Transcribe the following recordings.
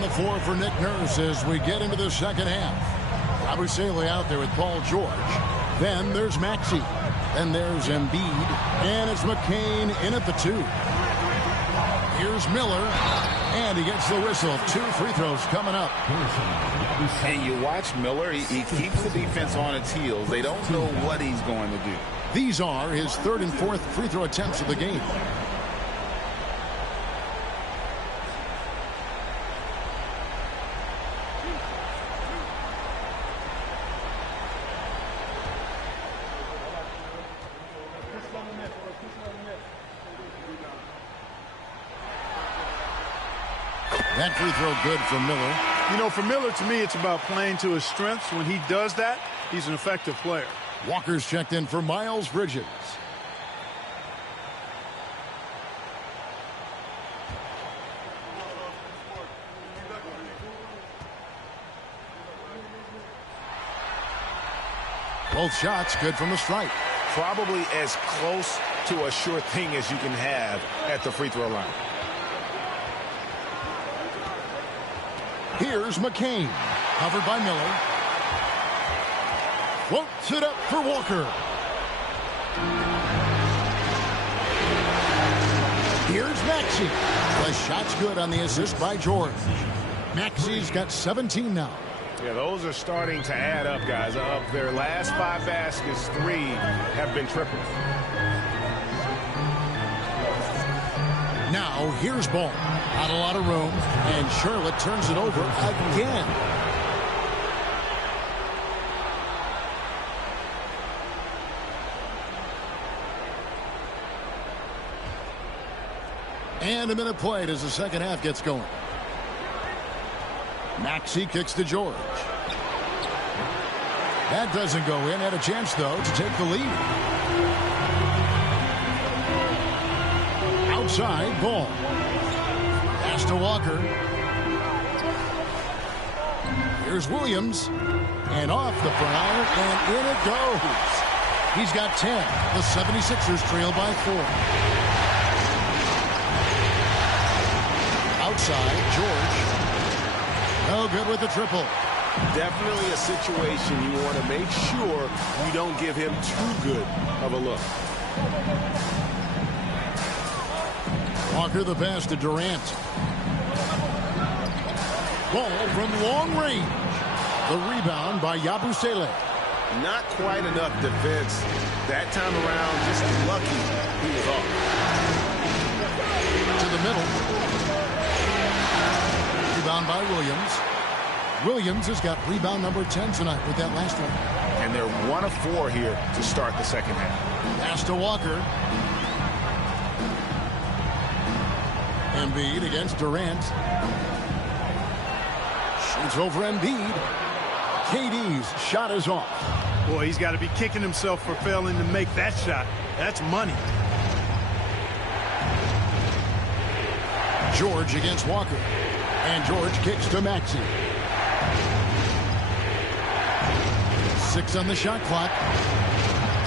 on the floor for Nick Nurse as we get into the second half. Abusele out there with Paul George. Then there's Maxey. Then there's Embiid. And it's McCain in at the 2. Here's Miller. And he gets the whistle. 2 free throws coming up. And you watch Miller. He keeps the defense on its heels. They don't know what he's going to do. These are his 3rd and 4th free throw attempts of the game. That free throw good for Miller. You know, for Miller, to me, it's about playing to his strengths. When he does that, he's an effective player. Walker's checked in for Miles Bridges. Both shots good from the stripe. Probably as close to a sure thing as you can have at the free throw line. Here's McCain. Covered by Miller. Floats it up for Walker. Here's Maxey. The shot's good on the assist by George. Maxey's got 17 now. Yeah, those are starting to add up, guys. Of their last 5 baskets, 3 have been triples. Now, here's Ball. Not a lot of room, and Charlotte turns it over again. And a minute played as the second half gets going. Maxey kicks to George. That doesn't go in. Had a chance, though, to take the lead. Outside, Ball. Pass to Walker. Here's Williams. And off the front iron, and in it goes. He's got 10. The 76ers trail by 4. Outside, George. No good with the triple. Definitely a situation you want to make sure you don't give him too good of a look. Walker the pass to Durant. Ball from long range. The rebound by Yabusele. Not quite enough defense that time around. Just lucky he was off. To the middle. Rebound by Williams. Williams has got rebound number 10 tonight with that last one. And they're 1 of 4 here to start the second half. Pass to Walker. Embiid against Durant. Shoots over Embiid. KD's shot is off. Boy, he's got to be kicking himself for failing to make that shot. That's money. George against Walker. And George kicks to Maxey. 6 on the shot clock.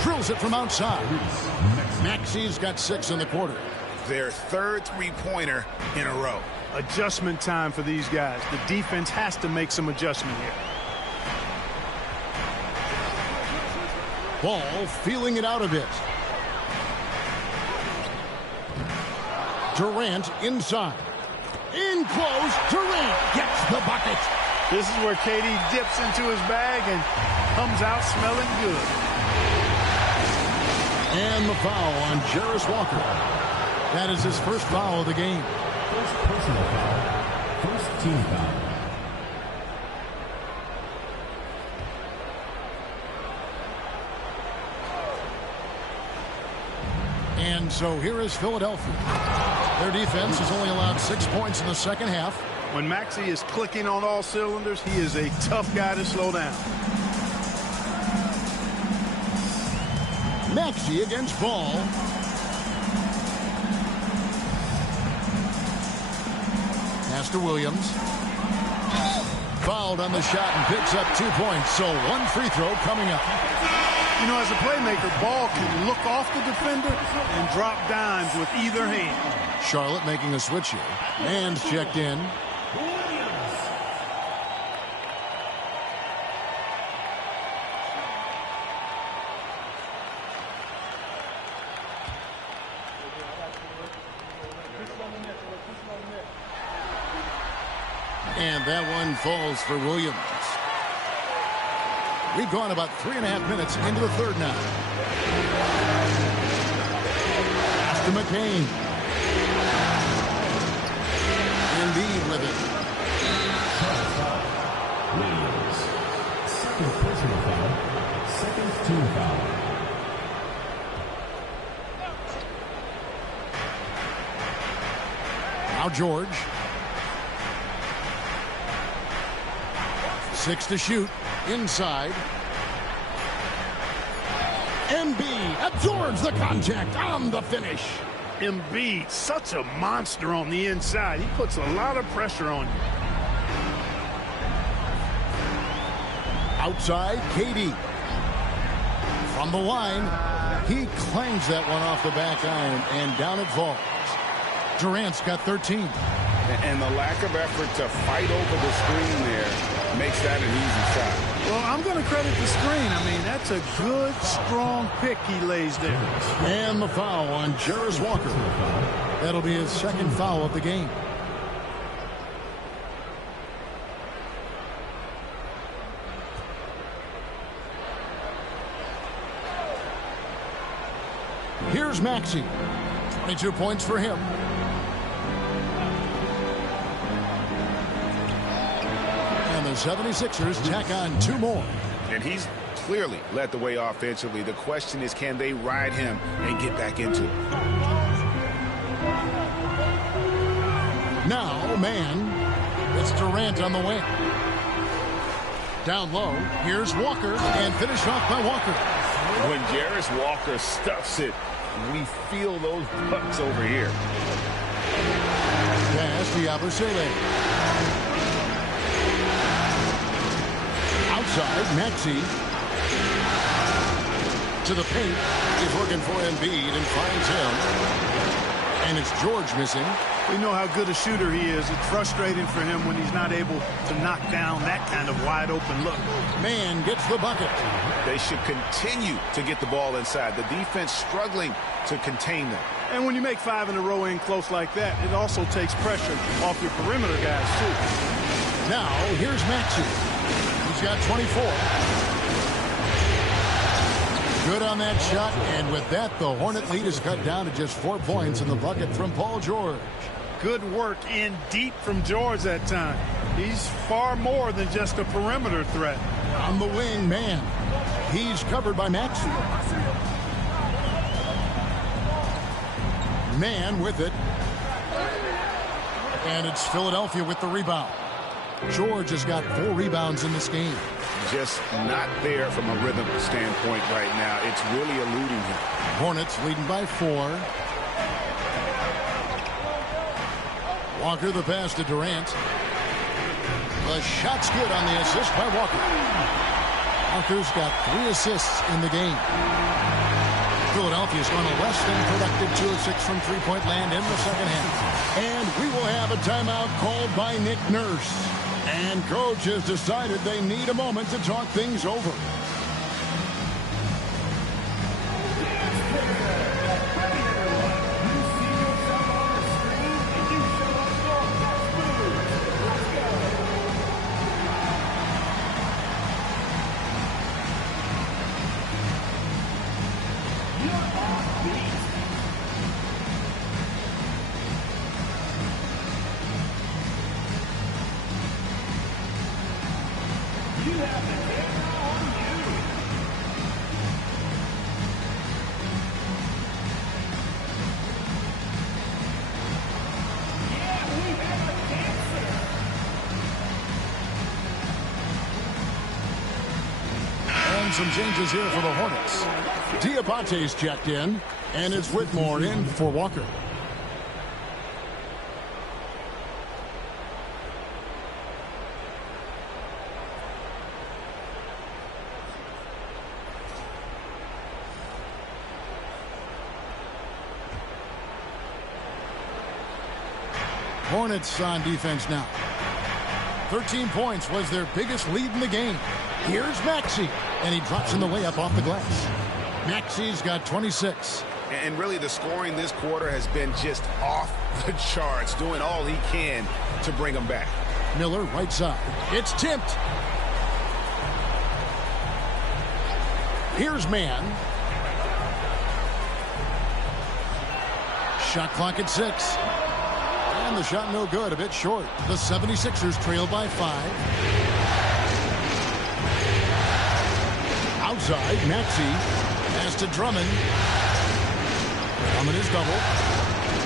Drills it from outside. Maxey's got 6 in the quarter. Their 3rd three-pointer in a row. Adjustment time for these guys. The defense has to make some adjustment here. Ball feeling it out a bit. Durant inside. In close. Durant gets the bucket. This is where KD dips into his bag and comes out smelling good. And the foul on Jarris Walker. That is his first foul of the game. First personal foul. First team foul. And so here is Philadelphia. Their defense has only allowed 6 points in the second half. When Maxey is clicking on all cylinders, he is a tough guy to slow down. Maxey against Ball. Pass to Williams. Fouled on the shot and picks up 2 points. So 1 free throw coming up. You know, as a playmaker, Ball can look off the defender and drop dimes with either hand. Charlotte making a switch here. Man's checked in. And that one falls for Williams. We've gone about 3.5 minutes into the third now. Pass to McCain. Embiid with it. Williams. Second personal foul. Second team foul. Now George. 6 to shoot. Inside. Embiid absorbs the contact on the finish. Embiid, such a monster on the inside. He puts a lot of pressure on you. Outside, KD. From the line, he clangs that one off the back iron, and down it falls. Durant's got 13. And the lack of effort to fight over the screen there makes that an easy shot. Well, I'm going to credit the screen. I mean, that's a good, strong pick he lays there. And the foul on Jarris Walker. That'll be his second foul of the game. Here's Maxey. 22 points for him. And the 76ers tack on 2 more. And he's clearly led the way offensively. The question is, can they ride him and get back into it? Now, man, it's Durant on the wing. Down low, here's Walker, and finished off by Walker. When Jarris Walker stuffs it, we feel those bucks over here. Pass to Yabusele. Outside, Maxey. To the paint. He's looking for Embiid and finds him. And it's George missing. We know how good a shooter he is. It's frustrating for him when he's not able to knock down that kind of wide open look. Man gets the bucket. They should continue to get the ball inside. The defense struggling to contain them. And when you make 5 in a row in close like that, it also takes pressure off your perimeter guys, too. Now, here's Maxey. He's got 24. Good on that shot, and with that, the Hornet lead is cut down to just 4 points in the bucket from Paul George. Good work in deep from George that time. He's far more than just a perimeter threat. On the wing, man. He's covered by Maxey. Man with it. And it's Philadelphia with the rebound. George has got 4 rebounds in this game. Just not there from a rhythm standpoint right now. It's really eluding him. Hornets leading by 4. Walker the pass to Durant. The shot's good on the assist by Walker. Walker's got 3 assists in the game. Philadelphia's gone a less than productive 2 of 6 from three-point land in the second half. And we will have a timeout called by Nick Nurse. And coach has decided they need a moment to talk things over. Some changes here for the Hornets. Diabate's checked in, and it's Whitmore in for Walker. Hornets on defense now. 13 points was their biggest lead in the game. Here's Maxey, and he drops in the layup off the glass. Maxey's got 26. And really the scoring this quarter has been just off the charts, doing all he can to bring them back. Miller right side. It's tipped. Here's Mann. Shot clock at 6. And the shot no good, a bit short. The 76ers trail by 5. Outside, Maxey. Pass to Drummond. Drummond is double.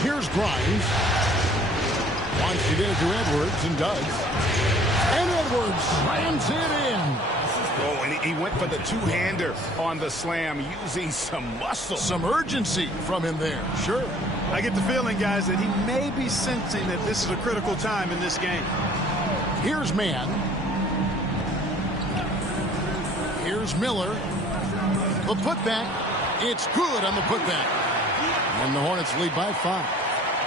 Here's Grimes. Wants to get it to Edwards and does. And Edwards slams it in. Oh, and he went for the two-hander on the slam, using some muscle. Some urgency from him there, sure. I get the feeling, guys, that he may be sensing that this is a critical time in this game. Here's Mann. Here's Miller. The putback. It's good on the putback. And the Hornets lead by 5.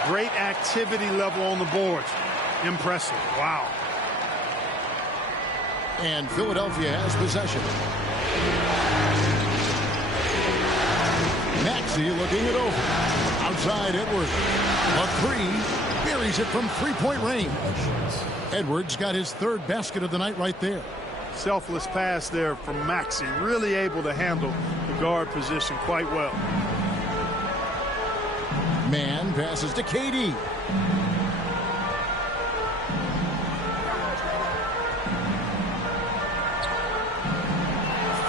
Great activity level on the boards. Impressive. Wow. And Philadelphia has possession. Maxey looking it over. Outside Edwards. A 3. Buries it from three-point range. Edwards got his 3rd basket of the night right there. Selfless pass there from Maxey. Really able to handle the guard position quite well. Mann passes to KD.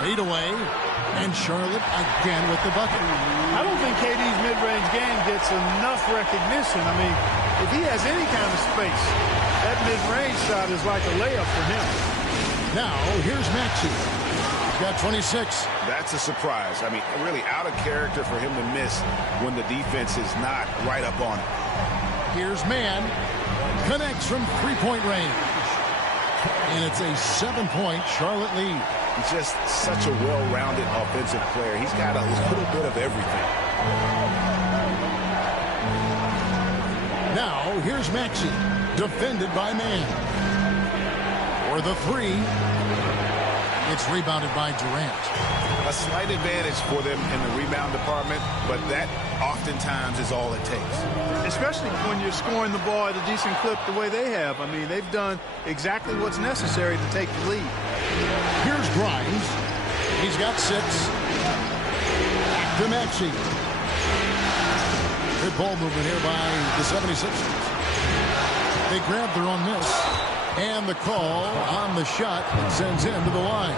Fade away. And Charlotte again with the bucket. I don't think KD's mid-range game gets enough recognition. I mean, if he has any kind of space, that mid-range shot is like a layup for him. Now, here's Maxey. He's got 26. That's a surprise. I mean, really out of character for him to miss when the defense is not right up on him. Here's Mann. Connects from three-point range. And it's a 7-point Charlotte lead. He's just such a well-rounded offensive player. He's got a little bit of everything. Now, here's Maxey. Defended by Mann. For the 3. It's rebounded by Durant. A slight advantage for them in the rebound department, but that oftentimes is all it takes. Especially when you're scoring the ball at a decent clip the way they have. I mean, they've done exactly what's necessary to take the lead. Here's Grimes. He's got 6. Back to Maxey. Good ball movement here by the 76ers. They grab their own miss. And the call on the shot that sends him to the line.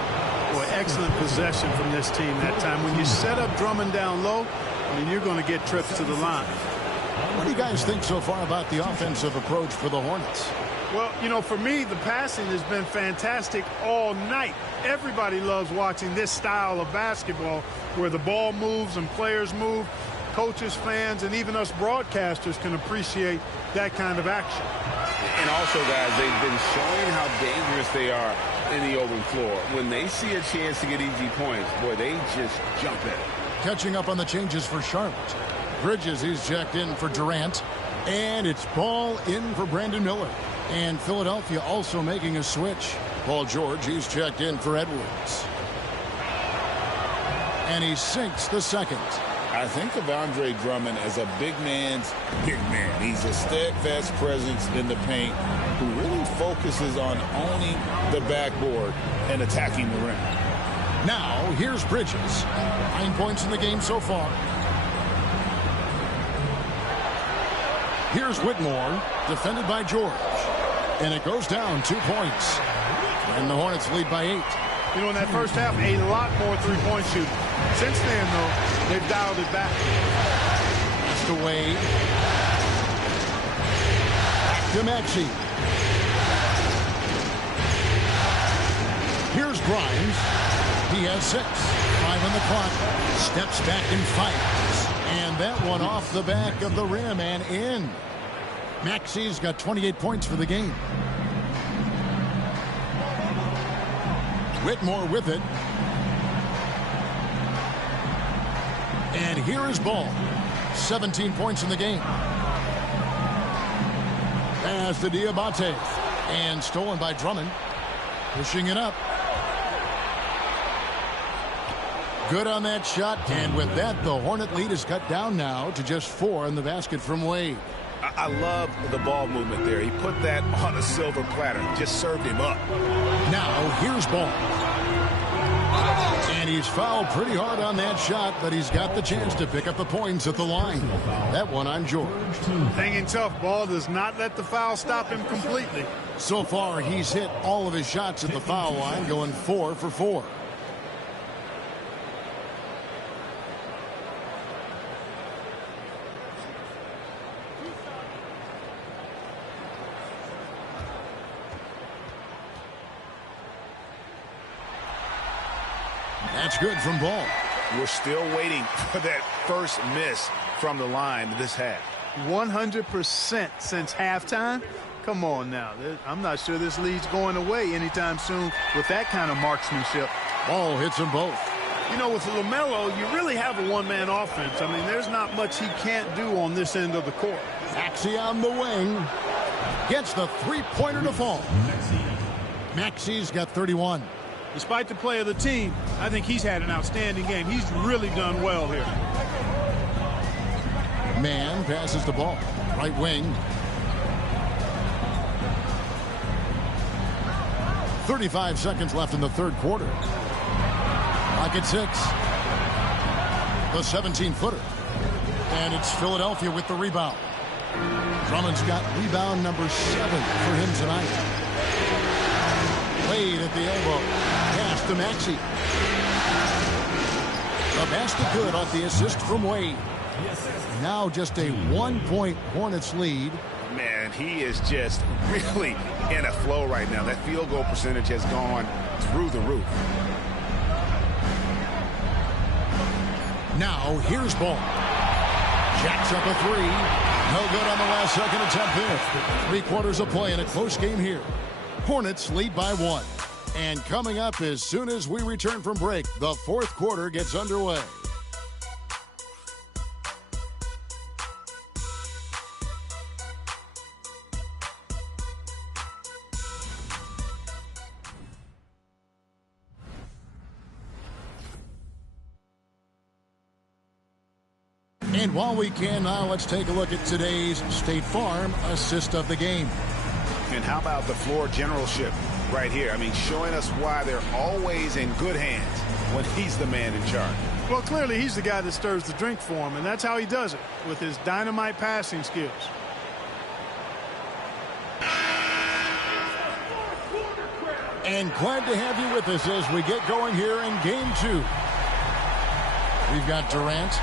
Boy, excellent possession from this team that time. When you set up Drummond down low, I mean, you're going to get trips to the line. What do you guys think so far about the offensive approach for the Hornets? Well, you know, for me, the passing has been fantastic all night. Everybody loves watching this style of basketball where the ball moves and players move. Coaches, fans, and even us broadcasters can appreciate that kind of action. And also, guys, they've been showing how dangerous they are in the open floor. When they see a chance to get easy points, boy, they just jump at it. Catching up on the changes for Charlotte. Bridges, he's checked in for Durant. And it's ball in for Brandon Miller. And Philadelphia also making a switch. Paul George, he's checked in for Edwards. And he sinks the second. I think of Andre Drummond as a big man's big man. He's a steadfast presence in the paint who really focuses on owning the backboard and attacking the rim. Now, here's Bridges. 9 points in the game so far. Here's Whitmore, defended by George. And it goes down 2 points. And the Hornets lead by 8. You know, in that first half, a lot more three-point shooting. Since then, though, they've dialed it back. That's to Wade. Back to Maxey. Here's Grimes. He has 6. 5 on the clock. Steps back and fires. And that one off the back of the rim and in. Maxey's got 28 points for the game. Whitmore with it. And here is Ball. 17 points in the game. Pass to Diabate. And stolen by Drummond. Pushing it up. Good on that shot. And with that, the Hornet lead is cut down now to just 4 in the basket from Wade. I love the ball movement there. He put that on a silver platter. Just served him up. Now, here's ball. And he's fouled pretty hard on that shot, but he's got the chance to pick up the points at the line. That one on George. Hanging tough. Ball does not let the foul stop him completely. So far, he's hit all of his shots at the foul line, going 4 for 4. That's good from Ball. We're still waiting for that first miss from the line this half. 100% since halftime. Come on now. I'm not sure this lead's going away anytime soon with that kind of marksmanship. Ball hits them both. You know, with LaMelo, you really have a one-man offense. I mean, there's not much he can't do on this end of the court. Maxey on the wing. Gets the three-pointer to fall. Maxey's got 31. Despite the play of the team, I think he's had an outstanding game. He's really done well here. Man passes the ball. Right wing. 35 seconds left in the third quarter. Clock at 6. The 17-footer. And it's Philadelphia with the rebound. Drummond's got rebound number 7 for him tonight. Played at the elbow. Pass to Maxey. The basket good off the assist from Wade. Now just a 1-point Hornets lead. Man, he is just really in a flow right now. That field goal percentage has gone through the roof. Now here's Ball. Jacks up a 3. No good on the last second attempt there. 3 quarters of play in a close game here. Hornets lead by 1. And coming up as soon as we return from break, the fourth quarter gets underway. And while we can now, let's take a look at today's State Farm assist of the game. And how about the floor generalship right here? I mean, showing us why they're always in good hands when he's the man in charge. Well, clearly he's the guy that stirs the drink for him, and that's how he does it, with his dynamite passing skills. And glad to have you with us as we get going here in game 2. We've got Durant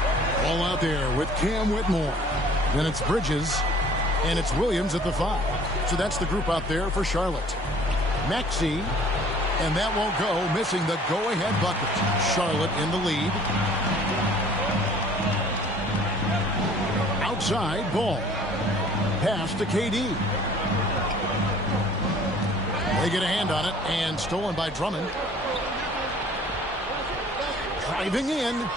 all out there with Cam Whitmore. Then it's Bridges, and it's Williams at the 5. So that's the group out there for Charlotte. Maxey, and that won't go, missing the go-ahead bucket. Charlotte in the lead. Outside, Ball. Pass to KD. They get a hand on it, and stolen by Drummond. Driving in.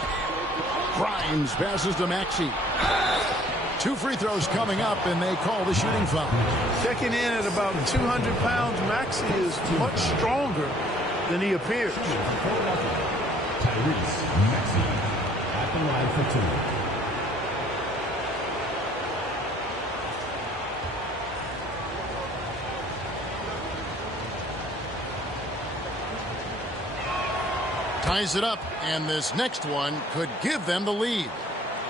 Grimes passes to Maxey. 2 free throws coming up, and they call the shooting foul. Checking in at about 200 pounds, Maxey is much stronger than he appears. Tyrese Maxey at the line for 2. Ties it up, and this next one could give them the lead.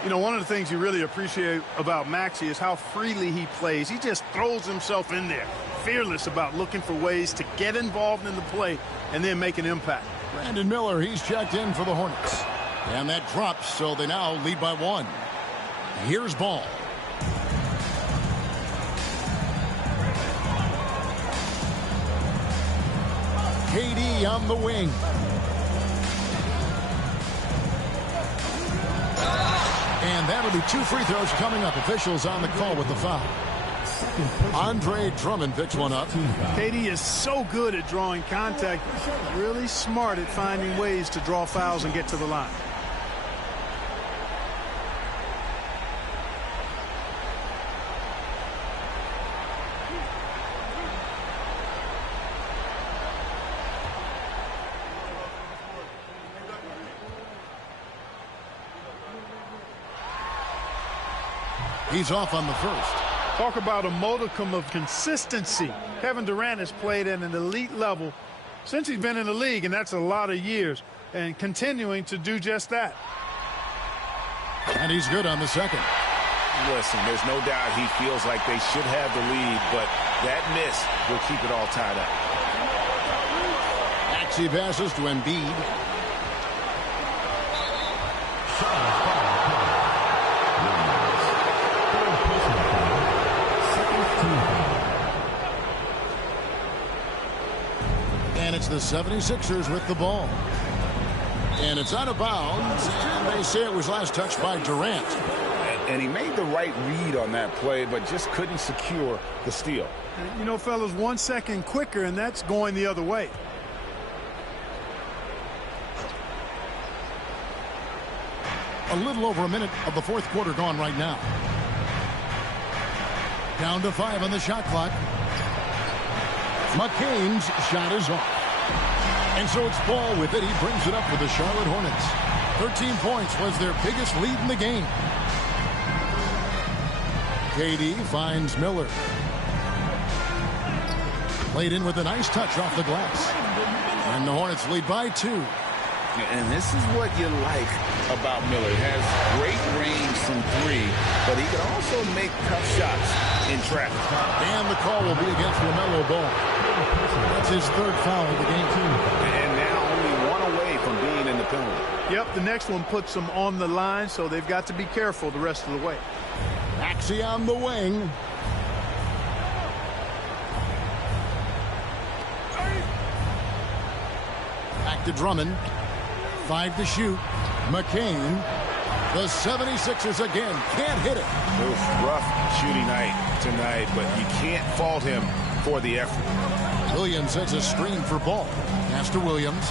You know, one of the things you really appreciate about Maxey is how freely he plays. He just throws himself in there, fearless about looking for ways to get involved in the play and then make an impact. Brandon Miller, he's checked in for the Hornets. And that drops, so they now lead by 1. Here's Ball. KD on the wing. And that'll be 2 free throws coming up. Officials on the call with the foul. Andre Drummond picks one up. KD is so good at drawing contact. Really smart at finding ways to draw fouls and get to the line. He's off on the first. Talk about a modicum of consistency. Kevin Durant has played at an elite level since he's been in the league, and that's a lot of years, and continuing to do just that. And he's good on the second. Listen, there's no doubt he feels like they should have the lead, but that miss will keep it all tied up. Maxey passes to Embiid. And it's the 76ers with the ball. And it's out of bounds, and they say it was last touched by Durant. And he made the right read on that play, but just couldn't secure the steal. You know, fellas, 1 second quicker, and that's going the other way. A little over a minute of the fourth quarter gone right now. Down to 5 on the shot clock. McCain's shot is off. And so it's Ball with it. He brings it up for the Charlotte Hornets. 13 points was their biggest lead in the game. KD finds Miller. Played in with a nice touch off the glass. And the Hornets lead by 2. And this is what you like about Miller. He has great range from 3, but he can also make tough shots in traffic. And the call will be against LaMelo Ball. That's his 3rd foul of the game. And now only 1 away from being in the penalty. Yep, the next one puts them on the line, so they've got to be careful the rest of the way. Maxey on the wing. Back to Drummond. 5 to shoot. McCain. The 76ers again can't hit it. Oof, rough shooting night tonight, but you can't fault him for the effort. Williams sets a screen for Ball. Pass to Williams.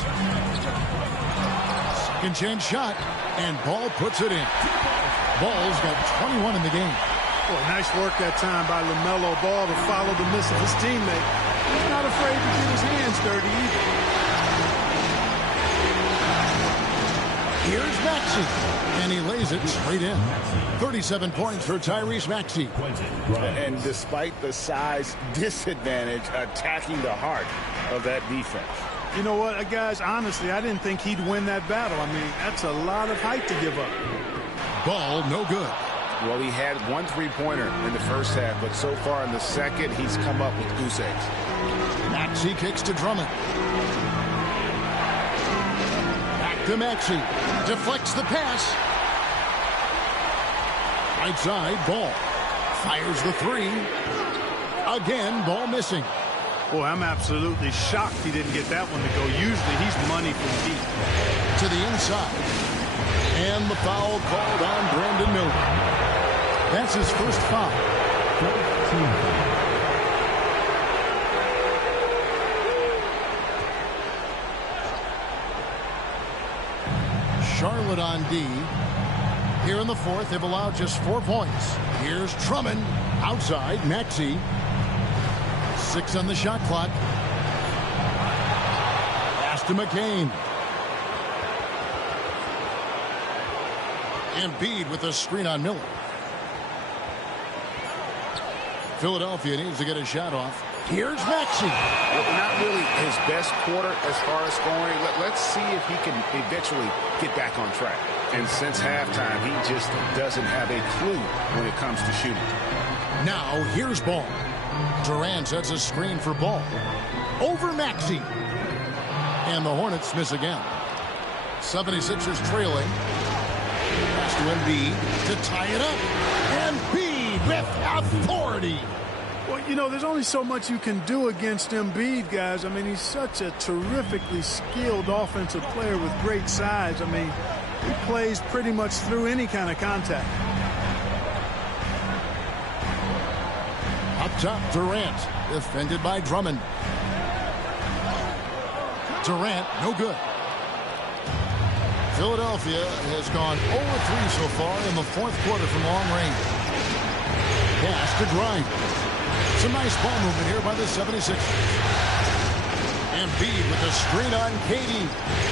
Second chance shot, and Ball puts it in. Ball's got 21 in the game. Boy, nice work that time by LaMelo Ball to follow the miss of his teammate. He's not afraid to get his hands dirty either. Here's Maxey, and he lays it straight in. 37 points for Tyrese Maxey. And despite the size disadvantage, attacking the heart of that defense. You know what, guys, honestly, I didn't think he'd win that battle. I mean, that's a lot of height to give up. Ball, no good. Well, he had 1 3-pointer in the first half, but so far in the second, he's come up with goose eggs. Maxey kicks to Drummond. Back to Maxey. Deflects the pass. Right side, Ball. Fires the 3. Again, Ball missing. Boy, I'm absolutely shocked he didn't get that one to go. Usually he's money from deep. To the inside. And the foul called on Brandon Miller. That's his first foul. 14. Charlotte on D. Here in the fourth, they've allowed just 4 points. Here's Drummond. Outside, Maxey. 6 on the shot clock. Pass to McCain. Embiid with a screen on Miller. Philadelphia needs to get a shot off. Here's Maxey. Not really his best quarter as far as scoring. Let's see if he can eventually get back on track. And since halftime, he just doesn't have a clue when it comes to shooting. Now, here's Ball. Durant sets a screen for Ball. Over Maxey. And the Hornets miss again. 76ers trailing. Pass to Embiid to tie it up. Embiid with authority. Well, you know, there's only so much you can do against Embiid, guys. I mean, he's such a terrifically skilled offensive player with great size. I mean, he plays pretty much through any kind of contact. Up top, Durant, defended by Drummond. Durant, no good. Philadelphia has gone 0-3 so far in the fourth quarter from long range. Pass to Grimes. Some nice ball movement here by the 76ers. Embiid with the screen on KD.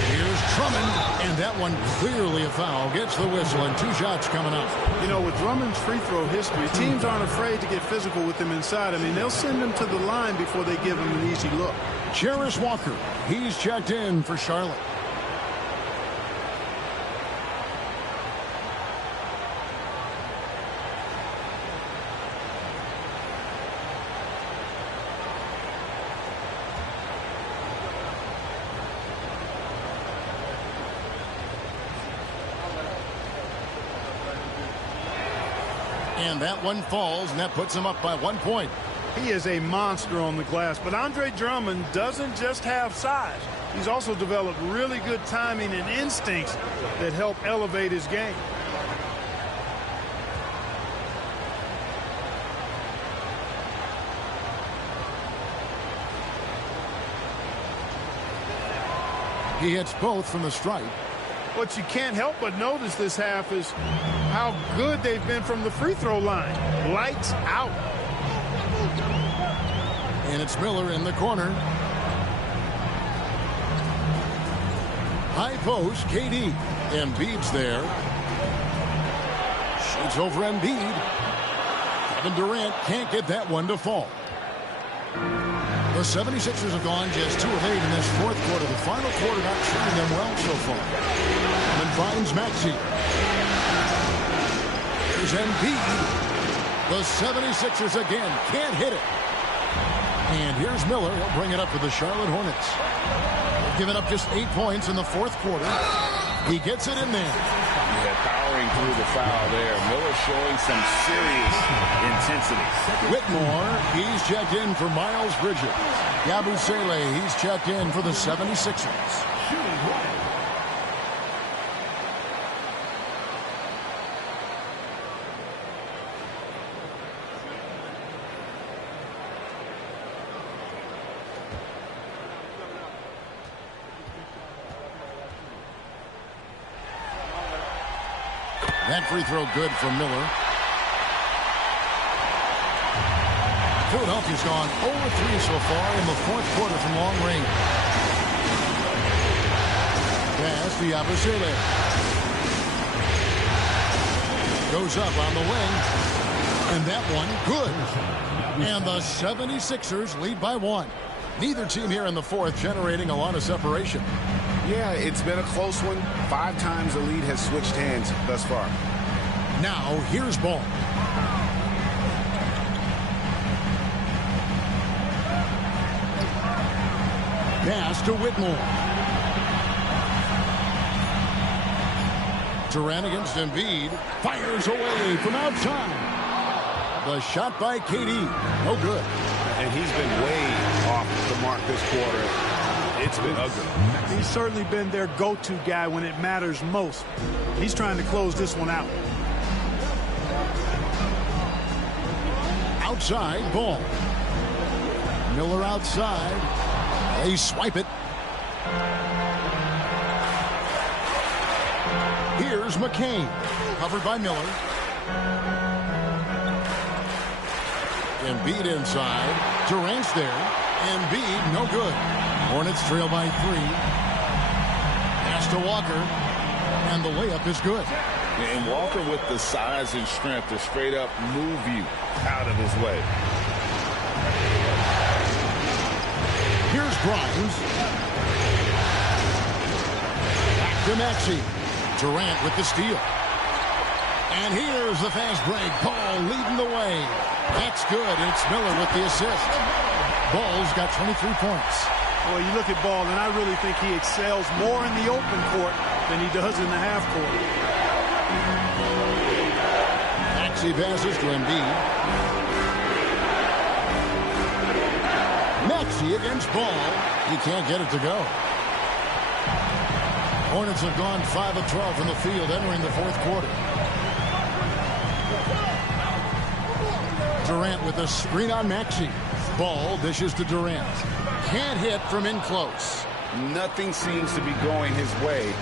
Here's Drummond, and that one clearly a foul. Gets the whistle, and 2 shots coming up. You know, with Drummond's free throw history, teams aren't afraid to get physical with him inside. I mean, they'll send him to the line before they give him an easy look. Jarris Walker, he's checked in for Charlotte. And that one falls, and that puts him up by 1 point. He is a monster on the glass, but Andre Drummond doesn't just have size. He's also developed really good timing and instincts that help elevate his game. He hits both from the stripe. What you can't help but notice this half is how good they've been from the free throw line. Lights out. And it's Miller in the corner. High post, KD. Embiid's there. Shoots over Embiid. Kevin Durant can't get that one to fall. The 76ers have gone just 2 of 8 in this 4th quarter. The final quarter not treating them well so far. And finds Maxey. Here's Embiid. The 76ers again can't hit it. And here's Miller. He'll bring it up for the Charlotte Hornets. They've given up just 8 points in the 4th quarter. He gets it in there. Yeah, powering through the foul there. Miller showing some serious intensity. Whitmore, he's checked in for Miles Bridges. Yabusele, he's checked in for the 76ers. That free throw good from Miller. Philadelphia's gone 0-3 so far in the 4th quarter from long range. Pass to Yabusele. Goes up on the wing. And that one, good. And the 76ers lead by 1. Neither team here in the 4th generating a lot of separation. Yeah, it's been a close one. 5 times the lead has switched hands thus far. Now, here's Ball. Pass to Whitmore. Durant against Embiid. Fires away from outside. The shot by KD. No good. And he's been way off the mark this quarter. It's been ugly. He's certainly been their go-to guy when it matters most. He's trying to close this one out. Outside, Ball. Miller outside. They swipe it. Here's McCain. Covered by Miller. Embiid inside. Durant's there. Embiid, no good. Hornets trail by 3. Pass to Walker. And the layup is good. And Walker with the size and strength to straight up move you out of his way. Here's Grimes. Back to Maxey. Durant with the steal. And here's the fast break. Ball leading the way. That's good. It's Miller with the assist. Ball's got 23 points. Well, you look at Ball, and I really think he excels more in the open court than he does in the half court. Maxey passes to Embiid. Maxey against Ball. He can't get it to go. Hornets have gone 5 of 12 from the field entering the 4th quarter. Durant with a screen on Maxey. Ball dishes to Durant. Can't hit from in close. Nothing seems to be going his way.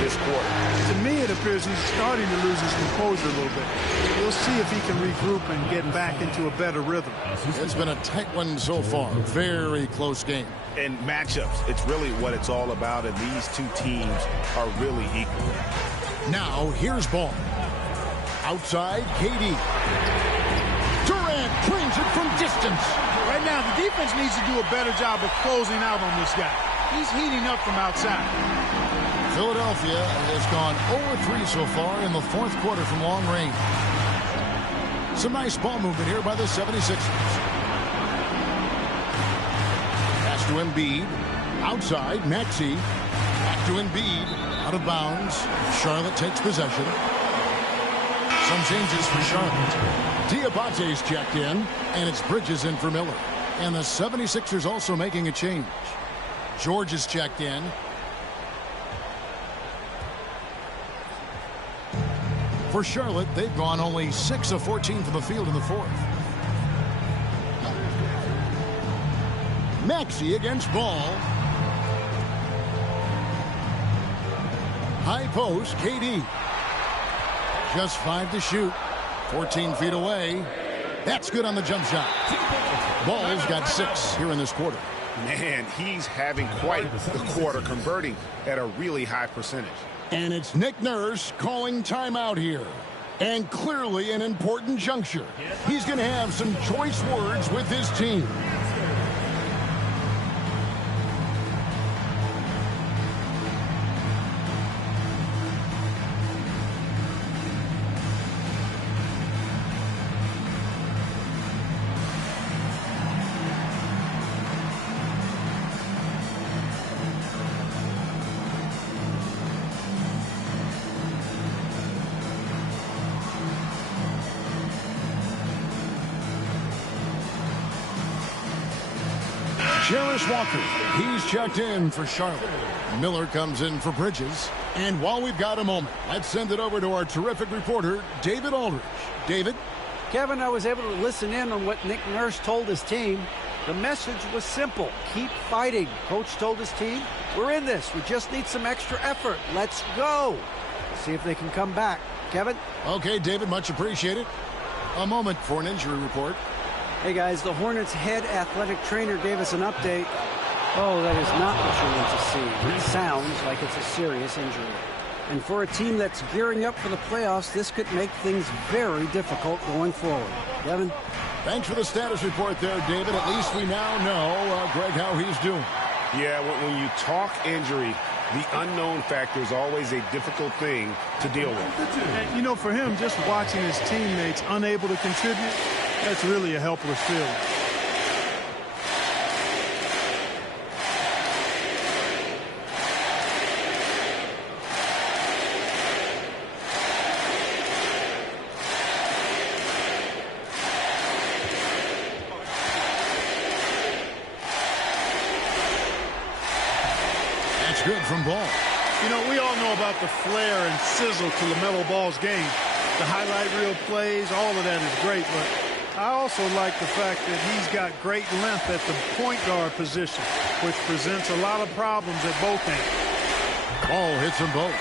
this quarter. To me, it appears he's starting to lose his composure a little bit. We'll see if he can regroup and get back into a better rhythm. It's been a tight one so far. Very close game. And matchups, it's really what it's all about, and these two teams are really equal. Now, here's ball. Outside, KD. Durant brings it from distance. Right now, the defense needs to do a better job of closing out on this guy. He's heating up from outside. Philadelphia has gone 0-3 so far in the fourth quarter from long range. Some nice ball movement here by the 76ers. Pass to Embiid. Outside, Maxey. Back to Embiid. Out of bounds. Charlotte takes possession. Some changes for Charlotte. Diabate's checked in, and it's Bridges in for Miller. And the 76ers also making a change. George is checked in. For Charlotte, they've gone only 6 of 14 from the field in the fourth. Maxey against Ball. High post, KD. Just 5 to shoot. 14 feet away. That's good on the jump shot. Ball's got 6 here in this quarter. Man, he's having quite the quarter, converting at a really high percentage. And it's Nick Nurse calling timeout here. And clearly an important juncture. He's going to have some choice words with his team. Jarris Walker, he's checked in for Charlotte. Miller comes in for Bridges. And while we've got a moment, let's send it over to our terrific reporter, David Aldridge. David? Kevin, I was able to listen in on what Nick Nurse told his team. The message was simple. Keep fighting. Coach told his team, we're in this. We just need some extra effort. Let's go. See if they can come back. Kevin? Okay, David, much appreciated. A moment for an injury report. Hey, guys, the Hornets head athletic trainer gave us an update. Oh, that is not what you want to see. It sounds like it's a serious injury. And for a team that's gearing up for the playoffs, this could make things very difficult going forward. Kevin? Thanks for the status report there, David. At least we now know, Greg, how he's doing. Yeah, when you talk injury, the unknown factor is always a difficult thing to deal with. And, you know, for him, just watching his teammates unable to contribute, that's really a helpless feeling. That's good from Ball. You know, we all know about the flair and sizzle to LaMelo Ball's game. The highlight reel plays, all of that is great, but I also like the fact that he's got great length at the point guard position, which presents a lot of problems at both ends. Ball hits them both.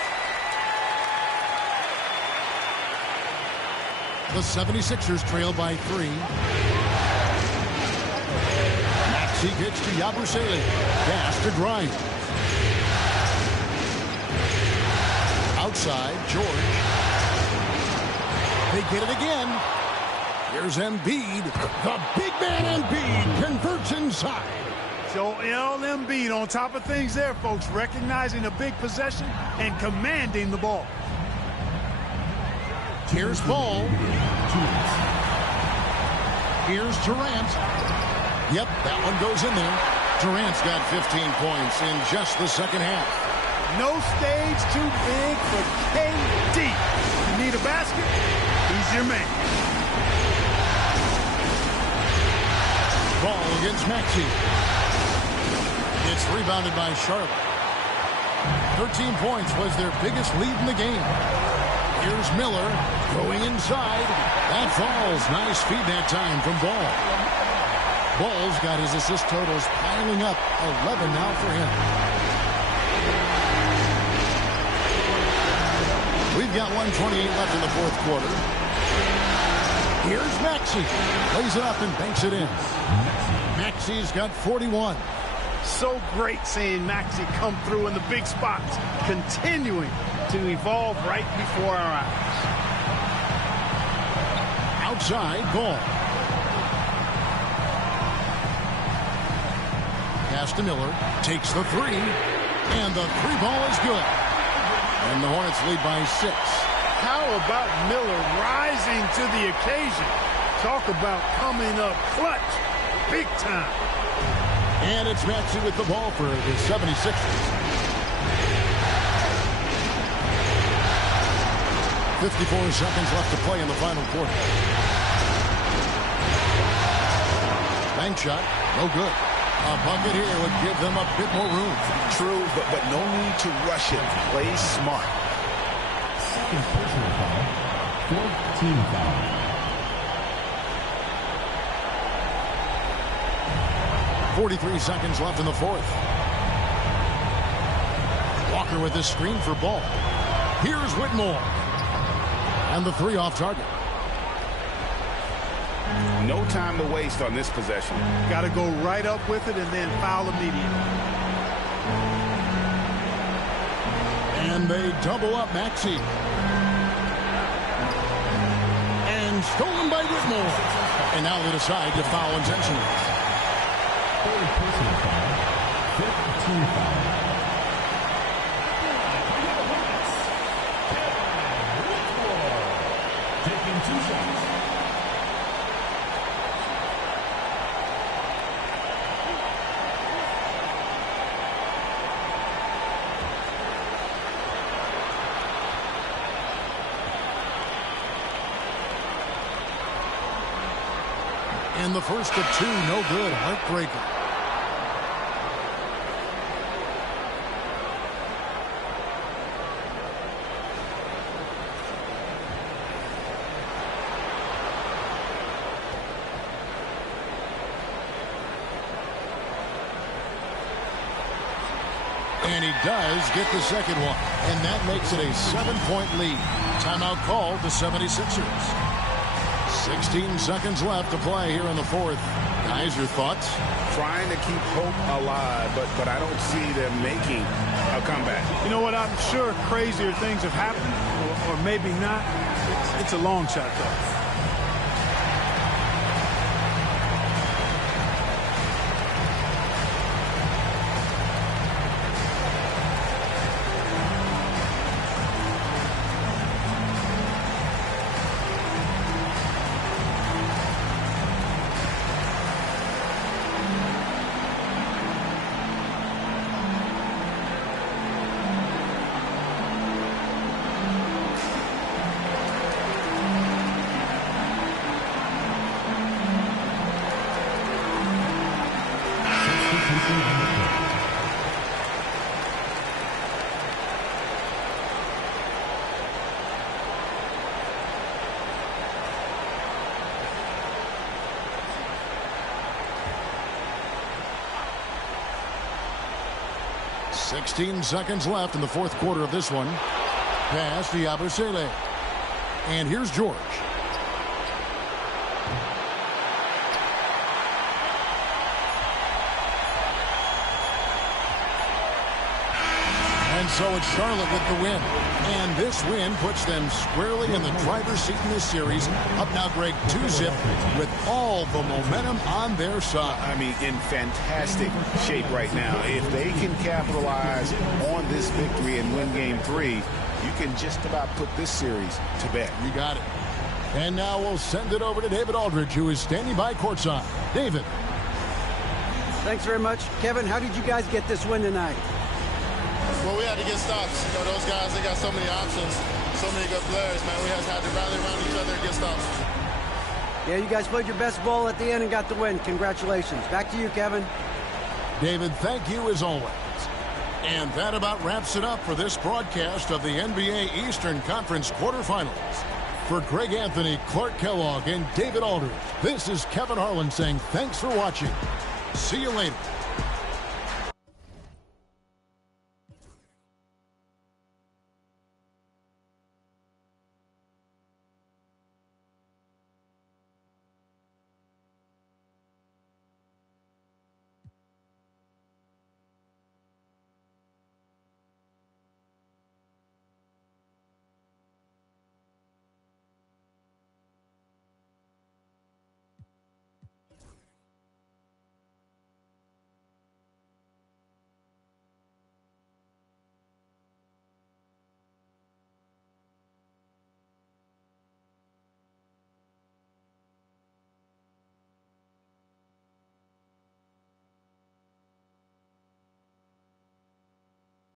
The 76ers trail by 3. Maxey gets to Yabusele. Pass to Grimes. Outside, George. They get it again. Here's Embiid. The big man Embiid converts inside. Joel Embiid on top of things there, folks, recognizing a big possession and commanding the ball. Here's Ball. Here's Durant. Yep, that one goes in there. Durant's got 15 points in just the second half. No stage too big for KD. You need a basket? He's your man. Ball against Maxey. It's rebounded by Charlotte. 13 points was their biggest lead in the game. Here's Miller going inside. That falls. Nice feed that time from Ball. Ball's got his assist totals piling up. 11 now for him. We've got 1:28 left in the fourth quarter. Here's Maxey. Lays it up and banks it in. Maxey's got 41. So great seeing Maxey come through in the big spots, continuing to evolve right before our eyes. Outside ball. Pass to Miller. Takes the three. And the three ball is good. And the Hornets lead by 6. How about Miller rising to the occasion? Talk about coming up clutch, big time. And it's Maxey with the ball for the 76ers. 54 seconds left to play in the final quarter. Bank shot, no good. A bucket here would give them a bit more room. True, but no need to rush it. Play smart. Second personal foul. Fourth team foul. .43 seconds left in the fourth. Walker with this screen for ball. Here's Whitmore. And the three off target. No time to waste on this possession. Got to go right up with it and then foul immediately. And they double up Maxey. And stolen by Whitmore. And now they decide to foul intentionally. Third personal foul. Fifth team foul. Taking 2 shots. And the first of 2, no good. Heartbreaker. And he does get the second one. And that makes it a 7-point lead. Timeout called the 76ers. 16 seconds left to play here in the fourth. Guys, your thoughts? Trying to keep hope alive, but I don't see them making a comeback. You know what? I'm sure crazier things have happened, or maybe not. It's a long shot, though. Sixteen seconds left in the fourth quarter of this one. Pass to Yabusele. And here's George. And so it's Charlotte with the win. And this win puts them squarely in the driver's seat in this series. Up now, Greg, 2-zip with all the momentum on their side. I mean, in fantastic shape right now. If they can capitalize on this victory and win game 3, you can just about put this series to bed. You got it. And now we'll send it over to David Aldridge, who is standing by courtside. David. Thanks very much. Kevin, how did you guys get this win tonight? Well, we had to get stops. You know, those guys, they got so many options, so many good players, man. We just had to rally around each other and get stops. Yeah, you guys played your best ball at the end and got the win. Congratulations. Back to you, Kevin. David, thank you as always. And that about wraps it up for this broadcast of the NBA Eastern Conference quarterfinals. For Greg Anthony, Clark Kellogg, and David Aldridge, this is Kevin Harlan saying thanks for watching. See you later.